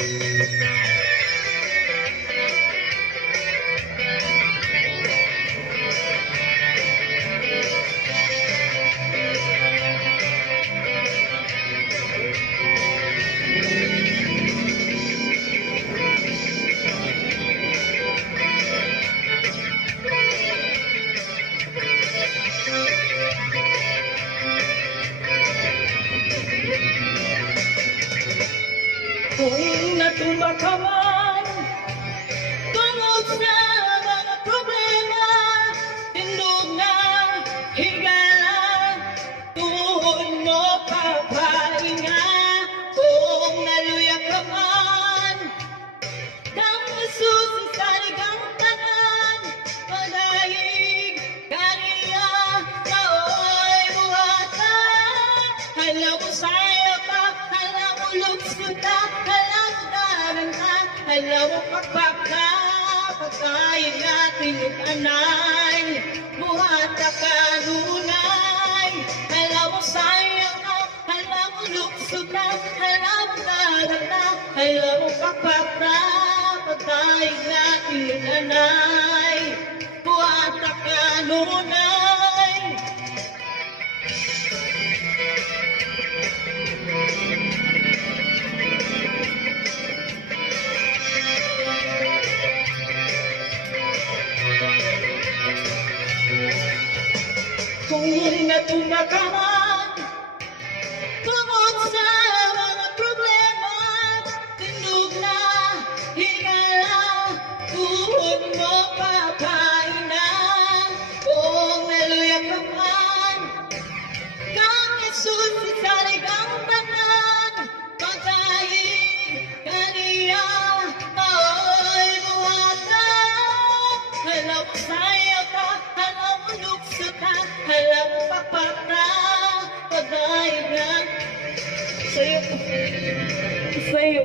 Kung natumba ka man tungod sa mga problema, tindog na higala, tuhod mo papahinga. Kung naluya ka man kang masusi sa ligang tanan, pagdaig kaniya kaoy buhata. Hala mo sayo ka, hala mo lugsod ka, hala mo darang ka, hala mo pagpaka, pagkain natin yung anay, buhata ka nunay. Hala mo sayo ka, hala mo lugsod ka, hala mo darang ka, hala mo pagpaka, pagkain natin yung anay, buhata ka nunay. Kung natumba ka man tungod sa mga problema, tindog na higala, tuhod mo papahinga. Kung naluya ka man kang isusi sa ligang tanan, pagkain kaniya maoy buhata. Hala mo sayo ka, hala mo lukso ka, hala mo papaka, pagkain na sa'yo.